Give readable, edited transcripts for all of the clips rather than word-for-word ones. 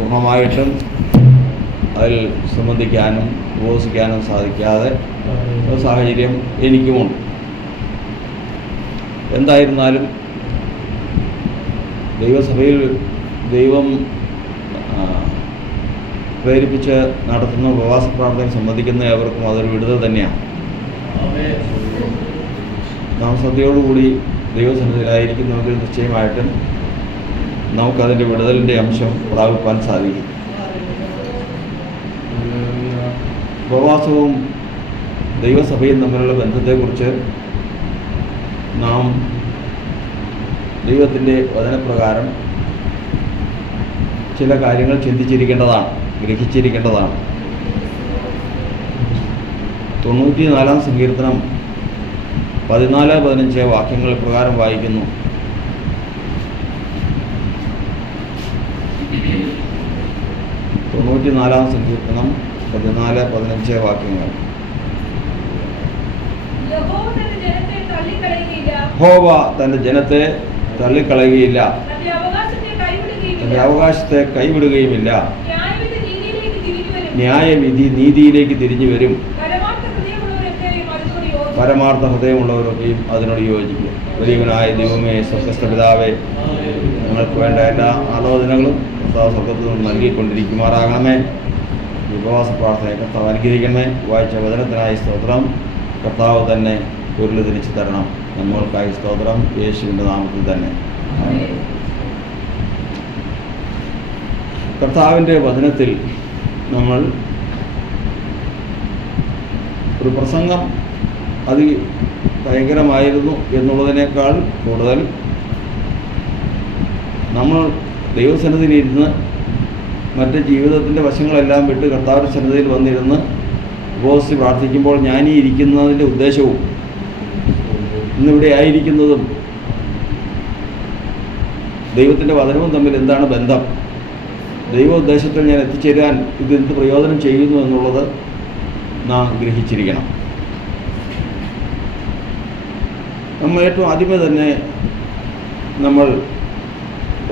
പൂർണ്ണമായിട്ടും അതിൽ സംബന്ധിക്കാനും ഉപവസിക്കാനും സാധിക്കാതെ സാഹചര്യം എനിക്കുമുണ്ട്. എന്തായിരുന്നാലും ദൈവസഭയിൽ ദൈവം പ്രേരിപ്പിച്ച് നടത്തുന്ന ഉപവാസ പ്രാർത്ഥനയിൽ സംബന്ധിക്കുന്ന ഏവർക്കും അതൊരു വിടുതൽ തന്നെയാണ്. നാം ശ്രദ്ധയോടുകൂടി ദൈവസന്നിധിയിലായിരിക്കുന്നുവെങ്കിൽ നിശ്ചയമായിട്ടും നമുക്കതിൻ്റെ വിടുതലിൻ്റെ അംശം പ്രാപിപ്പാൻ സാധിക്കും. ഉപവാസവും ദൈവസഭയും തമ്മിലുള്ള ബന്ധത്തെക്കുറിച്ച് നാം ദൈവത്തിൻ്റെ വചനപ്രകാരം ചില കാര്യങ്ങൾ ചിന്തിച്ചിരിക്കേണ്ടതാണ്, ഗ്രഹിച്ചിരിക്കേണ്ടതാണ്. 94-ാം സങ്കീർത്തനം 14-15 വാക്യങ്ങൾ പ്രകാരം വായിക്കുന്നു. സങ്കീർത്തനം 14-15 വാക്യങ്ങൾ. യഹോവ തൻ്റെ ജനത്തെ തള്ളിക്കളയുകയില്ല, തൻ്റെ അവകാശത്തെ കൈവിടുകയുമില്ല. ന്യായവിധി നീതിയിലേക്ക് തിരിഞ്ഞു വരും. പരമാർത്ഥ ഹൃദയമുള്ളവരൊക്കെയും അതിനോട് യോജിക്കും. വലിയവനായ ദൈവമേ, സ്വർഗ്ഗസ്ഥ പിതാവേ, ഞങ്ങൾക്ക് വേണ്ട എല്ലാ ആലോചനകളും കർത്താവ് സ്വർഗ്ഗത്തിൽ നിന്ന് നൽകിക്കൊണ്ടിരിക്കുമാറാകണമേ. ഉപവാസ പ്രാർത്ഥനയെ കർത്താവ് അനുഗ്രഹിക്കണമേ. വായിച്ച വചനത്തിനായി സ്തോത്രം. കർത്താവ് തന്നെ പൊരുൾ തിരിച്ചു തരണം. നമ്മൾക്കായി സ്തോത്രം, യേശുവിൻ്റെ നാമത്തിൽ തന്നെ. കർത്താവിൻ്റെ വചനത്തിൽ നമ്മൾ ഒരു പ്രസംഗം ഭയങ്കരമായിരുന്നു എന്നുള്ളതിനേക്കാൾ കൂടുതൽ നമ്മൾ ദൈവസന്നിധിയിലിരുന്ന് മറ്റ് ജീവിതത്തിൻ്റെ വശങ്ങളെല്ലാം വിട്ട് കർത്താവിൻ്റെ സന്നിധിയിൽ വന്നിരുന്ന് ഉപവസിച്ച് പ്രാർത്ഥിക്കുമ്പോൾ ഞാനീ ഇരിക്കുന്നതിൻ്റെ ഉദ്ദേശവും ഇന്നിവിടെ ആയിരിക്കുന്നതും ദൈവത്തിൻ്റെ വചനവും തമ്മിൽ എന്താണ് ബന്ധം, ദൈവ ഉദ്ദേശത്തിൽ ഞാൻ എത്തിച്ചേരാൻ ഇതെന്ത് പ്രയോജനം ചെയ്യുന്നു എന്നുള്ളത് നാം ഗ്രഹിച്ചിരിക്കണം. നമ്മൾ ഏറ്റവും ആദ്യമേ തന്നെ നമ്മൾ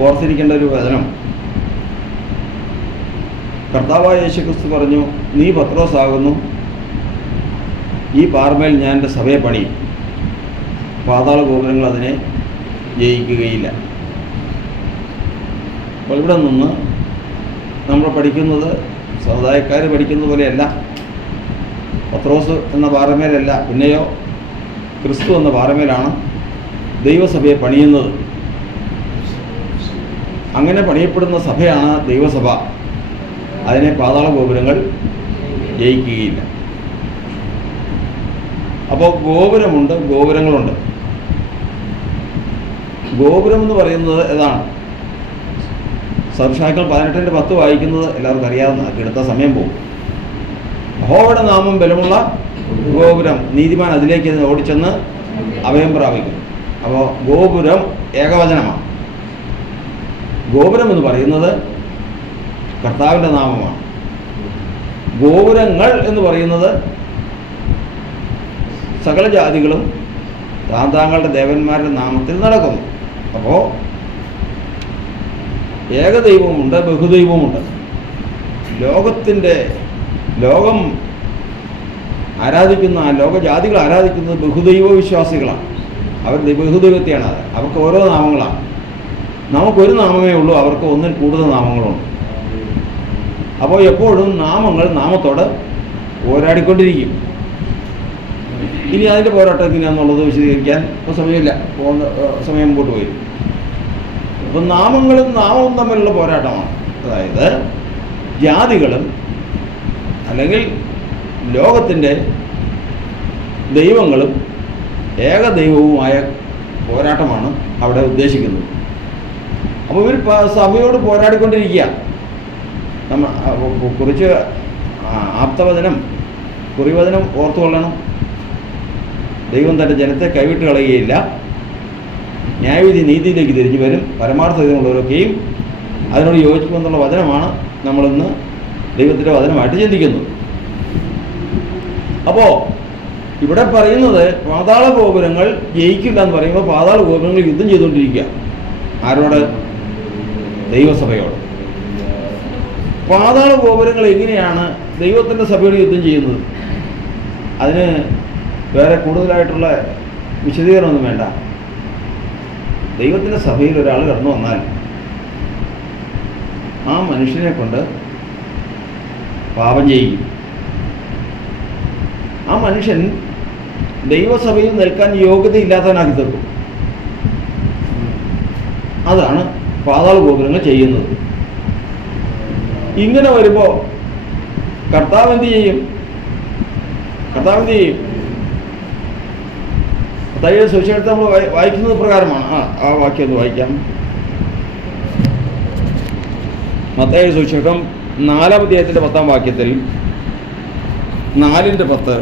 ഓർത്തിരിക്കേണ്ട ഒരു വചനം, കർത്താവായ യേശുക്രിസ്തു പറഞ്ഞു, നീ പത്രോസാകുന്നു, ഈ പാറമേൽ ഞാൻ എൻ്റെ സഭയെ പണിയും, പാതാള ഗോപുരങ്ങൾ അതിനെ ജയിക്കുകയില്ല. അപ്പോൾ ഇവിടെ നിന്ന് നമ്മൾ പഠിക്കുന്നത് സമുദായക്കാർ പഠിക്കുന്ന പോലെയല്ല, പത്രോസ് എന്ന പാറമേലല്ല, പിന്നെയോ ക്രിസ്തു എന്ന പാറമേലാണ് ദൈവസഭയെ പണിയുന്നത്. അങ്ങനെ പണിയപ്പെടുന്ന സഭയാണ് ദൈവസഭ. അതിനെ പാതാള ഗോപുരങ്ങൾ ജയിക്കുകയില്ല. അപ്പോൾ ഗോപുരമുണ്ട്, ഗോപുരങ്ങളുണ്ട്. ഗോപുരം എന്ന് പറയുന്നത് ഏതാണ്? സദൃശവാക്യങ്ങൾ 18:10 വായിക്കുന്നത് എല്ലാവർക്കും അറിയാവുന്ന, എടുത്ത സമയം പോകും. യഹോവയുടെ നാമം ബലമുള്ള ഗോപുരം, നീതിമാൻ അതിലേക്ക് ഓടിച്ചെന്ന് അഭയം പ്രാപിക്കും. അപ്പോൾ ഗോപുരം ഏകവചനമാണ്. ഗോപുരം എന്ന് പറയുന്നത് കർത്താവിൻ്റെ നാമമാണ്. ഗോപുരങ്ങൾ എന്ന് പറയുന്നത് സകല ജാതികളും താങ്കളുടെ ദേവന്മാരുടെ നാമത്തിൽ നടക്കുന്നു. അപ്പോൾ ഏകദൈവമുണ്ട്, ബഹുദൈവമുണ്ട്. ലോകം ആരാധിക്കുന്ന ലോകജാതികൾ ആരാധിക്കുന്നത് ബഹുദൈവ വിശ്വാസികളാണ്. അവർ ബഹുദൈവത്തെയാണ്. അവർക്ക് ഓരോ നാമങ്ങളാണ്. നമുക്കൊരു നാമമേ ഉള്ളൂ, അവർക്ക് ഒന്നിൽ കൂടുതൽ നാമങ്ങളുണ്ട്. അപ്പോൾ എപ്പോഴും നാമങ്ങൾ നാമത്തോട് പോരാടിക്കൊണ്ടിരിക്കും. ഇനി അതിൻ്റെ പോരാട്ടം എങ്ങനെയാണെന്നുള്ളത് വിശദീകരിക്കാൻ ഇപ്പോൾ സമയമില്ല, സമയം മുമ്പോട്ട് പോയി. അപ്പം നാമങ്ങളും നാമവും തമ്മിലുള്ള പോരാട്ടമാണ്. അതായത് ജാതികളും അല്ലെങ്കിൽ ലോകത്തിൻ്റെ ദൈവങ്ങളും ഏകദൈവവുമായ പോരാട്ടമാണ് അവിടെ ഉദ്ദേശിക്കുന്നത്. അപ്പോൾ ഇവർ സഭയോട് പോരാടിക്കൊണ്ടിരിക്കുക. കുറിച്ച് ആപ്തവചനം, കുറിവചനം ഓർത്തുകൊള്ളണം. ദൈവം തൻ്റെ ജനത്തെ കൈവിട്ട് കളയുകയില്ല, ന്യായവിധി നീതിയിലേക്ക് തിരിഞ്ഞു വരും, പരമാർത്ഥതയുള്ളവരൊക്കെയും അതിനോട് യോജിക്കുമെന്നുള്ള വചനമാണ് നമ്മളിന്ന് ദൈവത്തിൻ്റെ വചനമായിട്ട് ചിന്തിക്കുന്നത്. അപ്പോൾ ഇവിടെ പറയുന്നത് പാതാള ഗോപുരങ്ങൾ ജയിക്കില്ല എന്ന് പറയുമ്പോൾ പാതാള ഗോപുരങ്ങൾ യുദ്ധം ചെയ്തുകൊണ്ടിരിക്കുക. ആരോട്? ദൈവസഭയോട്. പാതാള ഗോപുരങ്ങൾ എങ്ങനെയാണ് ദൈവത്തിൻ്റെ സഭയോട് യുദ്ധം ചെയ്യുന്നത്? അതിന് വേറെ കൂടുതലായിട്ടുള്ള വിശദീകരണമൊന്നും വേണ്ട. ദൈവത്തിൻ്റെ സഭയിൽ ഒരാൾ കടന്നു വന്നാൽ ആ മനുഷ്യനെ കൊണ്ട് പാപം ചെയ്യിക്കും. ആ മനുഷ്യൻ ദൈവസഭയിൽ നിൽക്കാൻ യോഗ്യതയില്ലാത്തവനാക്കി തീർക്കും. അതാണ് പാതാള ഗോപുരങ്ങൾ ചെയ്യുന്നത്. ഇങ്ങനെ വരുമ്പോൾ കർത്താവ് എന്ത് ചെയ്യും? മത്തായിയുടെ സുവിശേഷത്തെ നമ്മൾ വായിക്കുന്നത് പ്രകാരമാണ്. ആ വാക്യം ഒന്ന് വായിക്കാം. മത്തായിയുടെ സുവിശേഷം 4-ാം അധ്യായത്തിൻ്റെ 10-ാം വാക്യത്തിൽ 4:10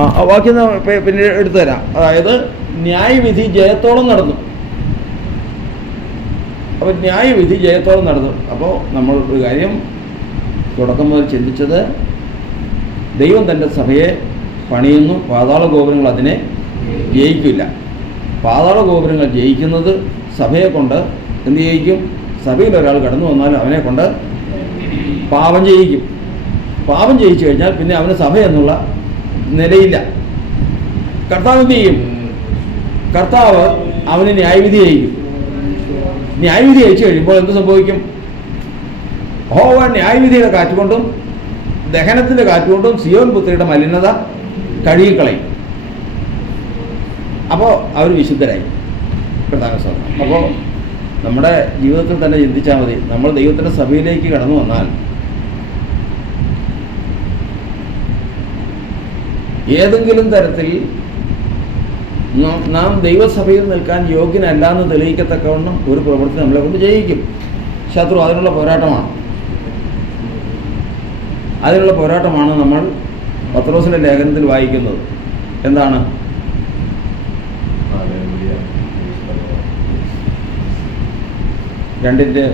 ആ വാക്യം പിന്നെ എടുത്തു തരാം. അതായത് ന്യായവിധി ജയത്തോളം നടന്നു. അപ്പോൾ ന്യായവിധി ജയത്തോളം നടന്നു. അപ്പോൾ നമ്മൾ ഒരു കാര്യം തുടക്കം മുതൽ ചിന്തിച്ചത്, ദൈവം തൻ്റെ സഭയെ പണിയുന്നു, പാതാള ഗോപുരങ്ങൾ അതിനെ ജയിക്കില്ല. പാതാള ഗോപുരങ്ങൾ ജയിക്കുന്നത് സഭയെ കൊണ്ട് എന്ത് ചെയ്യിക്കും? സഭയിൽ ഒരാൾ കടന്നു വന്നാൽ അവനെ കൊണ്ട് പാപം ചെയ്യിക്കും. പാപം ജയിച്ചു കഴിഞ്ഞാൽ പിന്നെ അവന് സഭ എന്നുള്ള നിലയില്ല. കർത്താവ് എന്ത് ചെയ്യും? കർത്താവ് അവന് ന്യായവിധി ചെയ്യിക്കും. ന്യായവിധി അയച്ചു കഴിയുമ്പോൾ എന്ത് സംഭവിക്കും? യഹോവ ന്യായവിധിയുടെ കാറ്റുകൊണ്ടും ദഹനത്തിൻ്റെ കാറ്റുകൊണ്ടും സിയോൻ പുത്രിയുടെ മലിനത കഴുകിക്കളയും. അപ്പോൾ അവർ വിശുദ്ധരായി. പ്രധാന സ്വർണ്ണം. അപ്പോൾ നമ്മുടെ ജീവിതത്തിൽ തന്നെ ചിന്തിച്ചാൽ മതി. നമ്മൾ ദൈവത്തിൻ്റെ സഭയിലേക്ക് കടന്നു വന്നാൽ ഏതെങ്കിലും തരത്തിൽ നാം ദൈവസഭയിൽ നിൽക്കാൻ യോഗ്യനല്ല എന്ന് തെളിയിക്കത്തക്കവണ്ണം ഒരു പ്രവൃത്തി നമ്മളെ കൊണ്ട് ചെയ്യിക്കും ശത്രു. അതിനുള്ള പോരാട്ടമാണ് നമ്മൾ പത്രോസിന്റെ ലേഖനത്തിൽ വായിക്കുന്നത്. എന്താണ്?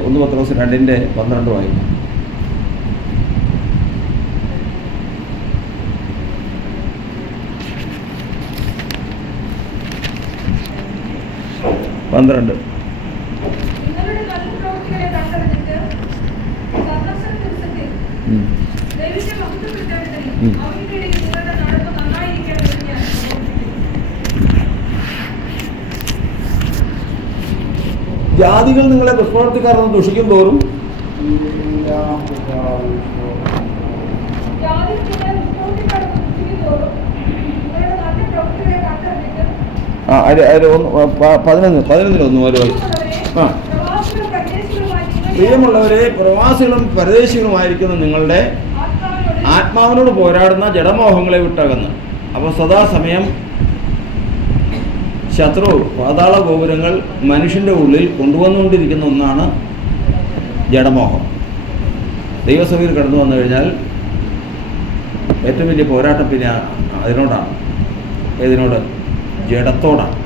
1 പത്രോസ് 2:12 വായിക്കും. ജാതികൾ നിങ്ങളെ ദുഷ്പ്രവർത്തിക്കാരെന്ന് ദുഷിക്കും തോറും പ്രിയമുള്ളവരെ, പ്രവാസികളും പരദേശികളുമായിരിക്കുന്ന നിങ്ങളുടെ ആത്മാവിനോട് പോരാടുന്ന ജഡമോഹങ്ങളെ വിട്ടകന്ന്. അപ്പോൾ സദാസമയം ശത്രു പാതാള ഗോപുരങ്ങൾ മനുഷ്യൻ്റെ ഉള്ളിൽ കൊണ്ടുവന്നുകൊണ്ടിരിക്കുന്ന ഒന്നാണ് ജഡമോഹം. ദൈവസഭയിൽ കടന്നു വന്നു കഴിഞ്ഞാൽ ഏറ്റവും വലിയ പോരാട്ടം പിന്നെ അതിനോടാണ്. ഏതിനോട്? ജഡത്തോടാണ്.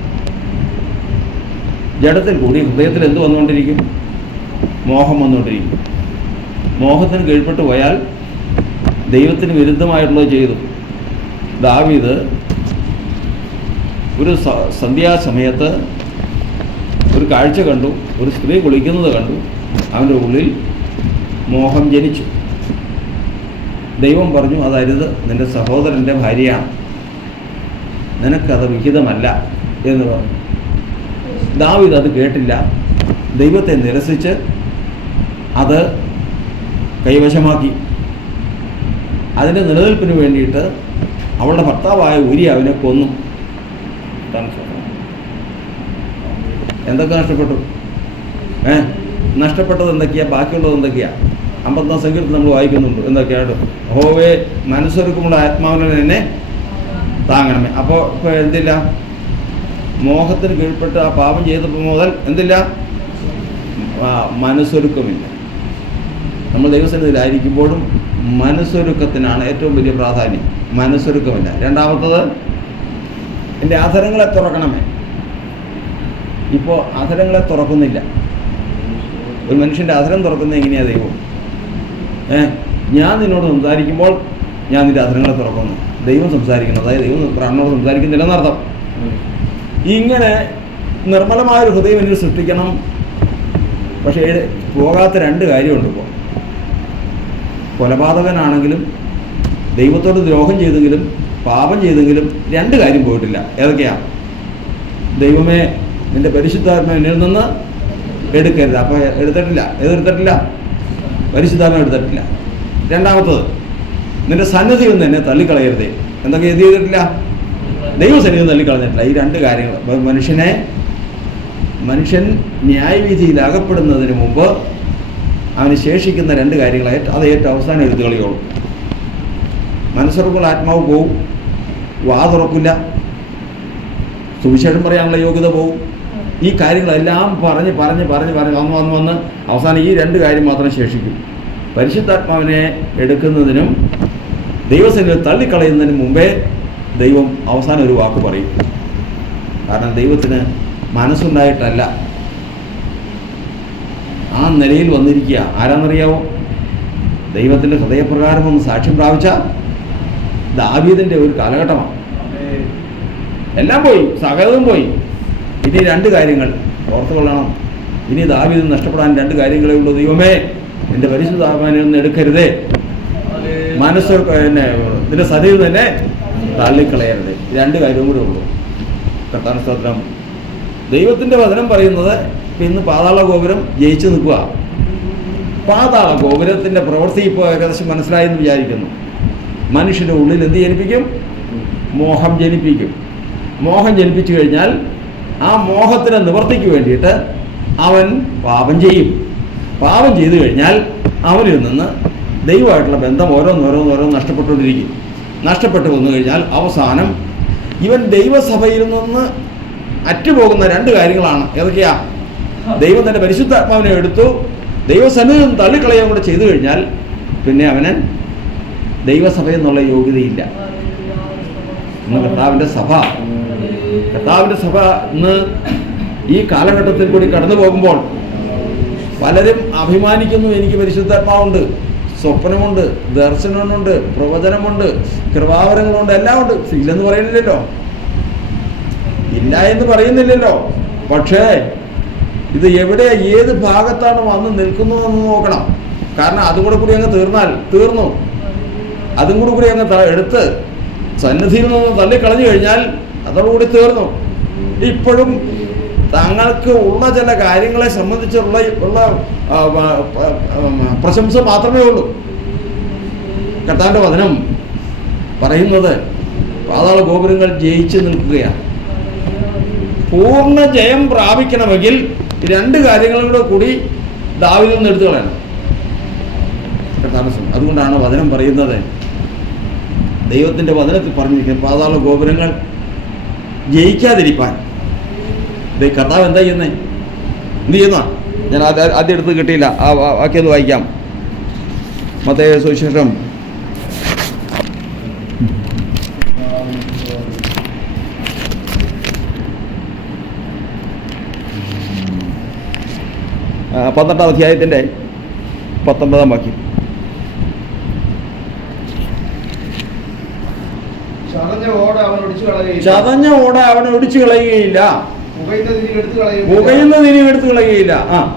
ജഡത്തിൽ കൂടി ഹൃദയത്തിൽ എന്ത് വന്നുകൊണ്ടിരിക്കും? മോഹം വന്നുകൊണ്ടിരിക്കും. മോഹത്തിന് കീഴ്പ്പെട്ടു പോയാൽ ദൈവത്തിന് വിരുദ്ധമായിട്ടുള്ളത് ചെയ്തു. ദാവീദ് ഒരു സന്ധ്യാസമയത്ത് ഒരു കാഴ്ച കണ്ടു. ഒരു സ്ത്രീ കുളിക്കുന്നത് കണ്ടു. അവൻ്റെ ഉള്ളിൽ മോഹം ജനിച്ചു. ദൈവം പറഞ്ഞു, അതരുത്, നിൻ്റെ സഹോദരൻ്റെ ഭാര്യയാണ്, നിനക്കത് വിഹിതമല്ല എന്ന് പറഞ്ഞു. ദാവീദ് അത് കേട്ടില്ല. ദൈവത്തെ നിരസിച്ച് അത് കൈവശമാക്കി. അതിൻ്റെ നിലനിൽപ്പിന് വേണ്ടിയിട്ട് അവളുടെ ഭർത്താവായ ഊരിയാവിനെ കൊന്നു. എന്തൊക്കെ നഷ്ടപ്പെട്ടു? നഷ്ടപ്പെട്ടത് എന്തൊക്കെയാ? ബാക്കിയുള്ളത് എന്തൊക്കെയാ? 54 സങ്കീർത്തനം നമ്മൾ വായിക്കുന്നുണ്ട്. എന്തൊക്കെയാണ്? യഹോവേ, മനസ്സൊരുക്കമുള്ള ആത്മാവിനെ എന്നെ താങ്ങണമേ. അപ്പോൾ ഇപ്പോൾ എന്തില്ല, മോഹത്തിന് കീഴ്പ്പെട്ട് ആ പാപം ചെയ്തപ്പോൾ മുതൽ എന്തില്ല, മനസ്സൊരുക്കമില്ല. നമ്മൾ ദൈവസന്നിധിയിലായിരിക്കുമ്പോഴും മനസ്സൊരുക്കത്തിനാണ് ഏറ്റവും വലിയ പ്രാധാന്യം. മനസ്സൊരുക്കമില്ല. രണ്ടാമത്തത്, എൻ്റെ അധരങ്ങളെ തുറക്കണമേ. ഇപ്പോൾ അധരങ്ങളെ തുറക്കുന്നില്ല. ഒരു മനുഷ്യൻ്റെ അധരം തുറക്കുന്നത് എങ്ങനെയാണ് ദൈവം? ഞാൻ നിന്നോട് സംസാരിക്കുമ്പോൾ ഞാൻ നിൻ്റെ അധരങ്ങളെ തുറക്കുന്നു. ദൈവം സംസാരിക്കുന്നു, അതായത് ദൈവം പ്രാണനോട് സംസാരിക്കുന്നില്ലെന്നർത്ഥം. ഇങ്ങനെ നിർമ്മലമായൊരു ഹൃദയം എനിക്ക് സൃഷ്ടിക്കണം. പക്ഷേ പോകാത്ത രണ്ട് കാര്യമുണ്ട്. ഇപ്പോൾ കൊലപാതകനാണെങ്കിലും ദൈവത്തോട് ദ്രോഹം ചെയ്തെങ്കിലും പാപം ചെയ്തെങ്കിലും രണ്ട് കാര്യം പോയിട്ടില്ല. ഏതൊക്കെയാണ്? ദൈവമേ നിൻ്റെ പരിശുദ്ധാത്മാ എന്നിൽ നിന്ന് എടുക്കരുത്. അപ്പോൾ എടുത്തിട്ടില്ല. ഏതെടുത്തിട്ടില്ല? പരിശുദ്ധാത്മ എടുത്തിട്ടില്ല. രണ്ടാമത്തത്, നിൻ്റെ സന്നിധിയിൽ നിന്ന് എന്നെ തള്ളിക്കളയരുതേ. എന്തൊക്കെ എന്ത് ചെയ്തിട്ടില്ല? ദൈവസന്നിധിയിൽ നിന്ന് തള്ളിക്കളഞ്ഞിട്ടില്ല. ഈ രണ്ട് കാര്യങ്ങൾ. മനുഷ്യൻ ന്യായവിധിയിൽ അകപ്പെടുന്നതിന് മുമ്പ് അവന് ശേഷിക്കുന്ന രണ്ട് കാര്യങ്ങൾ, അത് ഏറ്റവും അവസാനം എടുത്തു കളിയോളൂ. മനസ്സുറപ്പുള്ള ആത്മാവ് പോവും, വാ തുറക്കില്ല, സുവിശേഷം പറയാനുള്ള യോഗ്യത പോവും. ഈ കാര്യങ്ങളെല്ലാം പറഞ്ഞ് വന്ന് അവസാനം ഈ രണ്ട് കാര്യം മാത്രം ശേഷിക്കും. പരിശുദ്ധാത്മാവിനെ എടുക്കുന്നതിനും ദൈവസന്നിധിയിൽ തള്ളിക്കളയുന്നതിനും മുമ്പേ ദൈവം അവസാനം ഒരു വാക്ക് പറയും. കാരണം ദൈവത്തിന് മനസ്സുണ്ടായിട്ടല്ല, ആ നിലയിൽ വന്നിരിക്കുക. ആരാന്നറിയാവോ? ദൈവത്തിൻ്റെ ഹൃദയപ്രകാരം ഒന്ന് സാക്ഷ്യം പ്രാപിച്ച ദാവീദിൻ്റെ ഒരു കാലഘട്ടമാണ്. എല്ലാം പോയി, സകലതും പോയി. ഇനി രണ്ട് കാര്യങ്ങൾ ഓർത്തു കൊള്ളണം. ഇനി ദാവീദ് നഷ്ടപ്പെടാൻ രണ്ട് കാര്യങ്ങളേ ഉള്ളൂ. ദൈവമേ എൻ്റെ പരിശുദ്ധാത്മാവിനെ ഒന്നും എടുക്കരുതേ, മനസ്സ് നിന്റെ സന്നിധിയിൽ തന്നെ തള്ളിക്കളയരുത്. രണ്ട് കാര്യവും കൂടെ ഉള്ളൂ. കർത്താവിന്റെ സ്തോത്രം. ദൈവത്തിൻ്റെ വചനം പറയുന്നത് ഇന്ന് പാതാള ഗോപുരം ജയിച്ചു നിൽക്കുക. പാതാള ഗോപുരത്തിൻ്റെ പ്രവൃത്തി ഇപ്പോൾ ഏകദേശം മനസ്സിലായെന്ന് വിചാരിക്കുന്നു. മനുഷ്യൻ്റെ ഉള്ളിൽ എന്ത് ജനിപ്പിക്കും? മോഹം ജനിപ്പിക്കും. മോഹം ജനിപ്പിച്ചു കഴിഞ്ഞാൽ ആ മോഹത്തിന് നിവർത്തിക്ക് വേണ്ടിയിട്ട് അവൻ പാപം ചെയ്യും. പാപം ചെയ്തു കഴിഞ്ഞാൽ അവനിൽ നിന്ന് ദൈവമായിട്ടുള്ള ബന്ധം ഓരോന്നോരോന്നോരോന്ന് നഷ്ടപ്പെട്ടുകൊണ്ടിരിക്കും. നഷ്ടപ്പെട്ടു വന്നു കഴിഞ്ഞാൽ അവസാനം ഇവൻ ദൈവസഭയിൽ നിന്ന് അറ്റുപോകുന്ന രണ്ട് കാര്യങ്ങളാണ്. ഏതൊക്കെയാ? ദൈവം തൻ്റെ പരിശുദ്ധാത്മാവിനെ എടുത്തു ദൈവസന്നിധിയിൽ നിന്ന് തള്ളിക്കളയാൻ കൂടെ ചെയ്തു കഴിഞ്ഞാൽ പിന്നെ അവന് ദൈവസഭയിൽ നിന്നുള്ള യോഗ്യതയില്ല. ഇന്ന് കർത്താവിൻ്റെ സഭ ഇന്ന് ഈ കാലഘട്ടത്തിൽ കൂടി കടന്നു പോകുമ്പോൾ പലരും അഭിമാനിക്കുന്നു, എനിക്ക് പരിശുദ്ധാത്മാവുണ്ട്, സ്വപ്നമുണ്ട്, ദർശനമുണ്ട്, പ്രവചനമുണ്ട്, കൃപാവരങ്ങളുണ്ട്, എല്ലാം ഉണ്ട്. ഇല്ലെന്ന് പറയുന്നില്ലല്ലോ, ഇല്ല എന്ന് പറയുന്നില്ലല്ലോ. പക്ഷേ ഇത് എവിടെ ഏത് ഭാഗത്താണ് വന്ന് നിൽക്കുന്നതെന്ന് നോക്കണം. കാരണം അതും കൂടി അങ്ങ് തീർന്നു. അതും കൂടി അങ്ങ് എടുത്ത് സന്നിധിയിൽ നിന്ന് തള്ളിക്കളഞ്ഞു കഴിഞ്ഞാൽ അതോടുകൂടി തീർന്നു. ഇപ്പോഴും തങ്ങൾക്ക് ഉള്ള ചില കാര്യങ്ങളെ സംബന്ധിച്ചുള്ള പ്രശംസ മാത്രമേ ഉള്ളൂ. കർത്താവിൻ്റെ വചനം പറയുന്നത് പാതാള ഗോപുരങ്ങൾ ജയിച്ചു നിൽക്കുകയാണ്. പൂർണ്ണ ജയം പ്രാപിക്കണമെങ്കിൽ രണ്ട് കാര്യങ്ങളും കൂടി ദാവീദിൽ നിന്ന് എടുത്തു കളയണം. അതുകൊണ്ടാണ് വചനം പറയുന്നത്, ദൈവത്തിൻ്റെ വചനത്തിൽ പറഞ്ഞിരിക്കുന്നത് പാതാള ഗോപുരങ്ങൾ ജയിക്കാതിരിക്കാൻ കർത്താവ് എന്താ ചെയ്യുന്നേ? എന്ത് ചെയ്യുന്ന? ഞാൻ ആദ്യം എടുത്ത് കിട്ടിയില്ല, ആ വാക്യം ഒന്ന് വായിക്കാം. മത്തായി സുവിശേഷം 12-ാം അധ്യായത്തിൻ്റെ 19-ാം വാക്യം. ചതഞ്ഞ ഓട അവൻ ഒടിച്ചു കളയുകയില്ല, പുകയുന്ന തിരി എടുത്തു കളയുകയില്ല.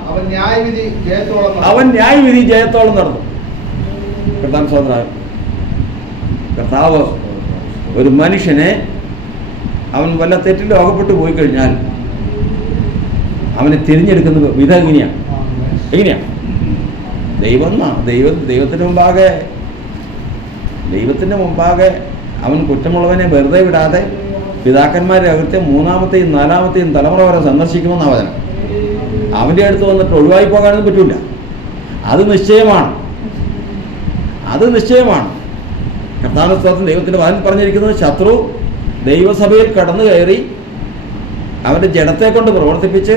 അവൻ ന്യായവിധി ജയത്തോളം നടന്നു. കർത്താവ് ഒരു മനുഷ്യനെ അവൻ വല്ല തെറ്റിലും അകപ്പെട്ടു പോയി കഴിഞ്ഞാൽ അവനെ തിരിഞ്ഞെടുക്കുന്ന വിധം എങ്ങനെയാണ്? ദൈവത്തിൻ്റെ മുമ്പാകെ അവൻ കുറ്റമുള്ളവനെ വെറുതെ വിടാതെ പിതാക്കന്മാരെ അകത്തെ 3-ാമത്തെയും 4-ാമത്തെയും തലമുറ വരെ സന്ദർശിക്കുമെന്ന വചനം. അവൻ്റെ അടുത്ത് വന്നിട്ട് ഒഴിവായി പോകാനൊന്നും പറ്റില്ല. അത് നിശ്ചയമാണ്. കർത്താവിന്റെ സ്തോത്രം. ദൈവത്തിൻ്റെ വചനം പറഞ്ഞിരിക്കുന്നത് ശത്രു ദൈവസഭയിൽ കടന്നു കയറി അവൻ്റെ ജഡത്തെ കൊണ്ട് പ്രവർത്തിപ്പിച്ച്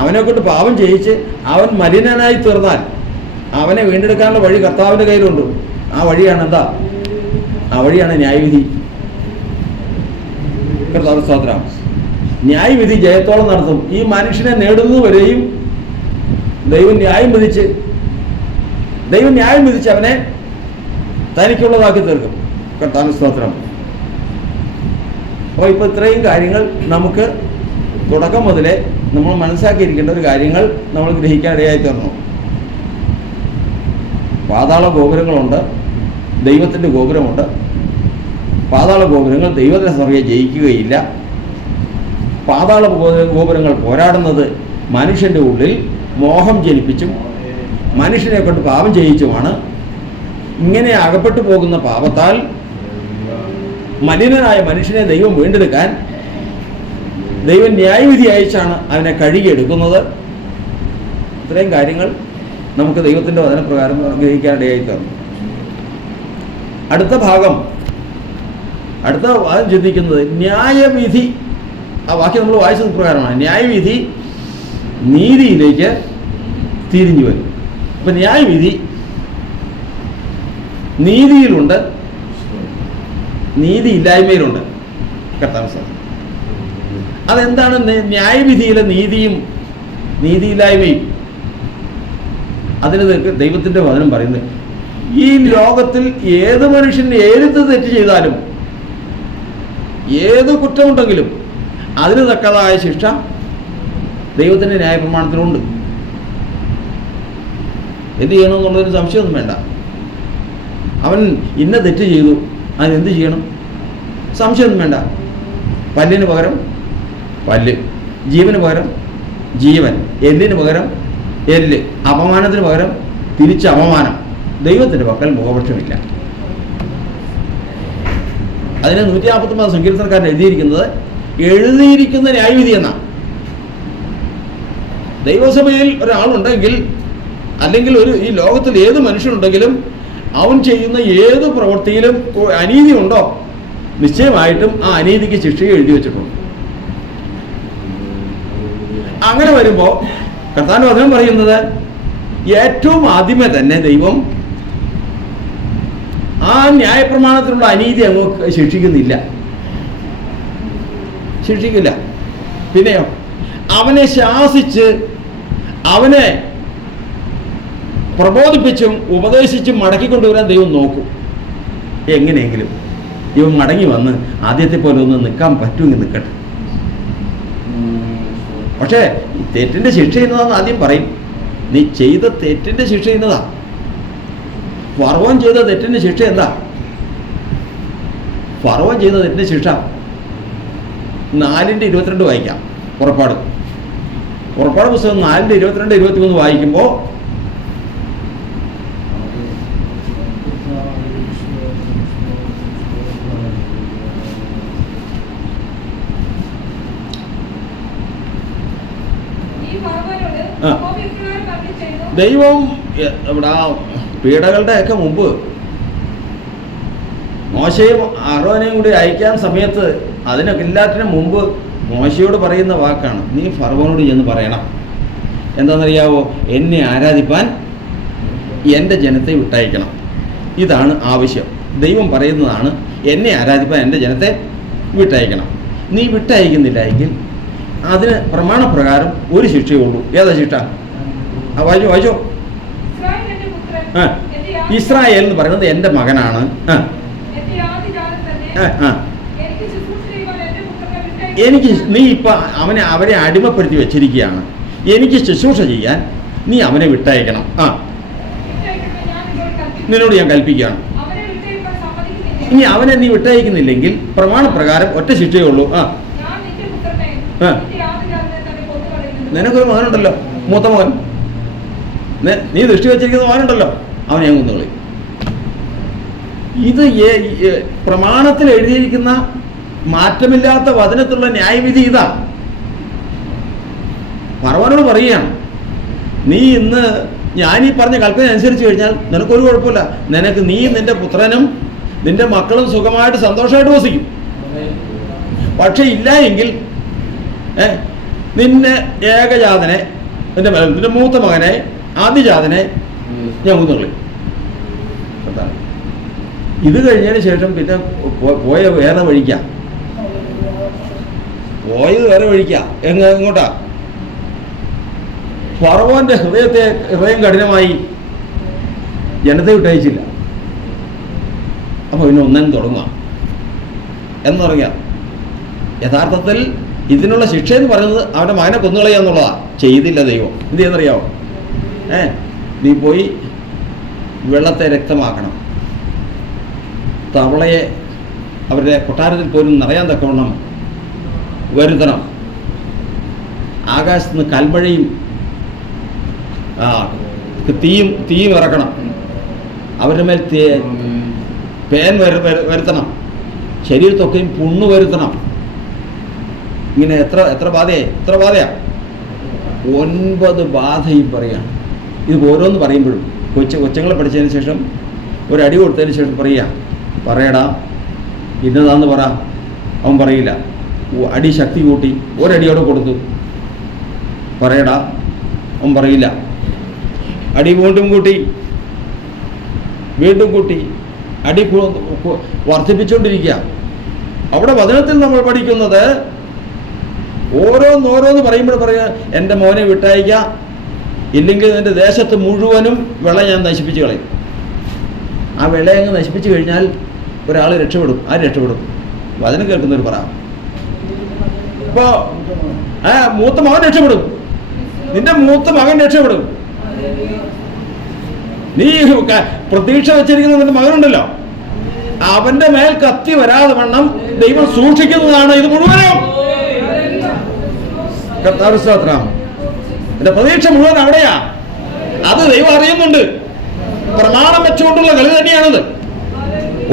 അവനെ കൊണ്ട് പാപം ചെയ്യിച്ച് അവൻ മലിനനായി തീർന്നാൽ അവനെ വീണ്ടെടുക്കാനുള്ള വഴി കർത്താവിൻ്റെ കയ്യിലുണ്ട്. ആ വഴിയാണ് എന്താ? ആ വഴിയാണ് ന്യായവിധി. കർത്താവ് സ്തോത്രം. ന്യായവിധി ജയത്തോളം നടത്തും. ഈ മനുഷ്യനെ നേടുന്നതുവരെയും ദൈവം ന്യായം വിധിച്ച് അവനെ തനിക്കുള്ളതാക്കി തീർക്കും. കർത്താവ് സ്തോത്രം. അപ്പോൾ ഇപ്പോൾ ഇത്രയും കാര്യങ്ങൾ നമുക്ക് തുടക്കം മുതലേ നമ്മൾ മനസ്സിലാക്കിയിരിക്കേണ്ട ഒരു കാര്യങ്ങൾ നമ്മൾ ഗ്രഹിക്കാൻ ഇടയായി തീർന്നു. പാതാള ഗോപുരങ്ങളുണ്ട്, ദൈവത്തിൻ്റെ ഗോപുരമുണ്ട്. പാതാള ഗോപുരങ്ങൾ ദൈവത്തിൻ്റെ സഭയെ ജയിക്കുകയില്ല. പാതാള ഗോപുരങ്ങൾ പോരാടുന്നത് മനുഷ്യൻ്റെ ഉള്ളിൽ മോഹം ജനിപ്പിച്ചും മനുഷ്യനെ കൊണ്ട് പാപം ചെയ്യിച്ചുമാണ്. ഇങ്ങനെ അകപ്പെട്ടു പോകുന്ന പാപത്താൽ മലിനനായ മനുഷ്യനെ ദൈവം വീണ്ടെടുക്കാൻ ദൈവം ന്യായവിധി അയച്ചാണ് അവനെ കഴുകിയെടുക്കുന്നത്. ഇത്രയും കാര്യങ്ങൾ നമുക്ക് ദൈവത്തിൻ്റെ വചനപ്രകാരം ഗ്രഹിക്കാനിടയായി തീർന്നു. അടുത്ത ഭാഗം ചിന്തിക്കുന്നത് ന്യായവിധി. ആ വാക്യം നമ്മൾ വായിച്ചത് പ്രകാരമാണ്. ന്യായവിധി നീതിയിലേക്ക് തിരിഞ്ഞു വരും. അപ്പം ന്യായവിധി നീതിയിലുണ്ട്, നീതിയില്ലായ്മയിലുണ്ട്. കർത്താവ് സാർ, അതെന്താണ് ന്യായവിധിയിലെ നീതിയും നീതിയില്ലായ്മയും? അതിന് ദൈവത്തിൻ്റെ വചനം പറയുന്നത്, ഈ ലോകത്തിൽ ഏത് മനുഷ്യൻ ഏത് തെറ്റ് ചെയ്താലും ഏത് കുറ്റമുണ്ടെങ്കിലും അതിന് തക്കതായ ശിക്ഷ ദൈവത്തിൻ്റെ ന്യായപ്രമാണത്തിലുണ്ട്. എന്ത് ചെയ്യണമെന്നുള്ളൊരു സംശയമൊന്നും വേണ്ട. അവൻ ഇന്ന തെറ്റ് ചെയ്തു, അതിനെന്ത് ചെയ്യണം? സംശയമൊന്നും വേണ്ട. പല്ലിന് പകരം പല്ല്, ജീവന് പകരം ജീവൻ, എല്ലിന് പകരം എല്ല്, അപമാനത്തിന് പകരം തിരിച്ച് അപമാനം. ദൈവത്തിൻ്റെ പക്കൽ മുഖപക്ഷമില്ല. അതിന് 149 സങ്കീർത്തനക്കാരൻ എഴുതിയിരിക്കുന്ന ന്യായവിധി എന്നാണ്. ദൈവസഭയിൽ ഒരാളുണ്ടെങ്കിൽ, അല്ലെങ്കിൽ ഈ ലോകത്തിൽ ഏത് മനുഷ്യനുണ്ടെങ്കിലും അവൻ ചെയ്യുന്ന ഏത് പ്രവൃത്തിയിലും അനീതി ഉണ്ടോ, നിശ്ചയമായിട്ടും ആ അനീതിക്ക് ശിക്ഷയെ എഴുതി വെച്ചിട്ടുണ്ട്. അങ്ങനെ വരുമ്പോൾ കർത്താവിന്റെ വചനം പറയുന്നത്, ഏറ്റവും ആദ്യമേ തന്നെ ദൈവം ആ ന്യായപ്രമാണത്തിലുള്ള അനീതി അങ്ങ് ശിക്ഷിക്കില്ല. പിന്നെയോ അവനെ ശാസിച്ച് അവനെ പ്രബോധിപ്പിച്ചും ഉപദേശിച്ചും മടക്കിക്കൊണ്ടുവരാൻ ദൈവം നോക്കും. എങ്ങനെയെങ്കിലും ഇവൻ മടങ്ങി വന്ന് ആദ്യത്തെ പോലെ ഒന്ന് നിൽക്കാൻ പറ്റുമെങ്കിൽ നിൽക്കട്ടെ. പക്ഷേ തെറ്റിൻ്റെ ശിക്ഷ ചെയ്യുന്നതാന്ന് ആദ്യം പറയും. നീ ചെയ്ത തെറ്റിൻ്റെ ശിക്ഷ ചെയ്യുന്നതാ. ഫറവോൻ ചെയ്ത തെറ്റിൻ്റെ ശിക്ഷ എന്താ? ഫറവോൻ ചെയ്ത തെറ്റിൻ്റെ ശിക്ഷ 4:22 വായിക്കാം. പുറപ്പാട് പുസ്തകം 4:22-23 വായിക്കുമ്പോൾ ദൈവം ഇവിടെ ആ പീഡകളുടെയൊക്കെ മുമ്പ് മോശയും അഹ്റോനെയും കൂടി അയക്കാൻ സമയത്ത് അതിനൊക്കെ എല്ലാറ്റിനും മുമ്പ് മോശയോട് പറയുന്ന വാക്കാണ്, നീ ഫറവോനോട് ചെന്ന് പറയണം. എന്താണെന്നറിയാവോ? എന്നെ ആരാധിപ്പാൻ എൻ്റെ ജനത്തെ വിട്ടയക്കണം. ഇതാണ് ആവശ്യം. ദൈവം പറയുന്നതാണ്, എന്നെ ആരാധിപ്പാൻ എൻ്റെ ജനത്തെ വിട്ടയക്കണം. നീ വിട്ടയക്കുന്നില്ല എങ്കിൽ അതിന് പ്രമാണപ്രകാരം ഒരു ശിക്ഷയേ ഉള്ളൂ. ഏതാ ശിക്ഷ? വായിച്ചോ. ഇസ്രായേൽ എന്ന് പറയുന്നത് എൻ്റെ മകനാണ്. എനിക്ക് നീ ഇപ്പം അവരെ അടിമപ്പെടുത്തി വെച്ചിരിക്കുകയാണ്. എനിക്ക് ശുശ്രൂഷ ചെയ്യാൻ നീ അവനെ വിട്ടയക്കണം. നിന്നോട് ഞാൻ കൽപ്പിക്കുകയാണ്. ഇനി അവനെ നീ വിട്ടയക്കുന്നില്ലെങ്കിൽ പ്രമാണപ്രകാരം ഒറ്റ ശിക്ഷയേ ഉള്ളൂ. നിനക്കൊരു മകനുണ്ടല്ലോ, മൂത്ത മകൻ, നീ ദൃഷ്ടി വെച്ചിരിക്കുന്ന മകനുണ്ടല്ലോ, അവനെ ഞാൻ കൊന്നുകളി. ഇത് പ്രമാണത്തിൽ എഴുതിയിരിക്കുന്ന മാറ്റമില്ലാത്ത വചനത്തിലുള്ള ന്യായവിധി ഇതാ. ഫറവോനോട് പറയുകയാണ്, നീ ഇന്ന് ഞാനീ പറഞ്ഞ കൽപ്പന അനുസരിച്ച് കഴിഞ്ഞാൽ നിനക്കൊരു കുഴപ്പമില്ല. നീ നിന്റെ പുത്രനും നിന്റെ മക്കളും സുഖമായിട്ട് സന്തോഷമായിട്ട് വസിക്കും. പക്ഷെ ഇല്ല എങ്കിൽ നിന്നെ ഏകജാതനെ, നിന്റെ മൂത്ത മകനെ, ആദ്യജാതനെ ഞാൻ കൊന്നുകളയും. ഇത് കഴിഞ്ഞതിന് ശേഷം പിന്നെ പോയത് വേറെ വഴിക്കാം. എങ്ങോട്ടാ? ഫറവോന്റെ ഹൃദയം കഠിനമായി, ജനത്തെ വിട്ടയച്ചില്ല. അപ്പൊ പിന്നെ ഒന്നും തുടങ്ങാം എന്ന് പറയാം. യഥാർത്ഥത്തിൽ ഇതിനുള്ള ശിക്ഷ എന്ന് പറയുന്നത് അവൻ്റെ മകനെ കൊന്നുകളയുക എന്നുള്ളതാ. ചെയ്തില്ല ദൈവം. എന്ത് ചെയ്യുന്നറിയാവോ? നീ പോയി വെള്ളത്തെ രക്തമാക്കണം, തവളയെ അവരുടെ കൊട്ടാരത്തിൽ പോലും നിറയാൻ തക്കവണ്ണം വരുത്തണം, ആകാശത്ത് നിന്ന് കൽമഴയും തീയും ഇറക്കണം, അവരുടെ മേൽ പേൻ വരുത്തണം, ശരീരത്തൊക്കെയും പുണ്ണു വരുത്തണം. ഇങ്ങനെ എത്ര ബാധയാ? 9 ബാധയും പറയാണ്. ഇത് ഓരോന്ന് പറയുമ്പോഴും കൊച്ചുങ്ങളെ പഠിച്ചതിന് ശേഷം ഒരടി കൊടുത്തതിന് ശേഷം പറയടാ ഇന്നതാന്ന് പറ. അവൻ പറയില്ല. അടി ശക്തി കൂട്ടി ഒരടിയോടെ കൊടുത്തു, പറയടാ, അവൻ പറയില്ല. അടി വീണ്ടും കൂട്ടി അടി വർദ്ധിപ്പിച്ചുകൊണ്ടിരിക്കുക. അവിടെ വചനത്തിൽ നമ്മൾ പഠിക്കുന്നത് ഓരോന്ന് പറയുമ്പോൾ എൻ്റെ മോനെ വിട്ടയക്കുക, ഇല്ലെങ്കിൽ നിൻ്റെ ദേശത്ത് മുഴുവനും വിള ഞാൻ നശിപ്പിച്ച് കളയും. ആ വിളയങ്ങ് നശിപ്പിച്ചു കഴിഞ്ഞാൽ ഒരാൾ രക്ഷപ്പെടും. ആര് രക്ഷപ്പെടും? വചനം കേൾക്കുന്നവർ പറ. ഇപ്പോൾ മൂത്ത മകൻ രക്ഷപ്പെടും, നിന്റെ മൂത്ത മകൻ രക്ഷപ്പെടും. നീ പ്രതീക്ഷ വെച്ചിരിക്കുന്ന നിന്റെ മകനുണ്ടല്ലോ, അവന്റെ മേൽ കത്തി വരാതെ വണ്ണം ദൈവം സൂക്ഷിക്കുന്നതാണ് ഇത് മുഴുവനും. കർത്താവ് സ്തോത്രം. എന്റെ പ്രതീക്ഷ മുഴുവൻ അവിടെയാ. അത് ദൈവം അറിയുന്നുണ്ട്. പ്രമാണം വെച്ചുകൊണ്ടുള്ള കളി തന്നെയാണത്.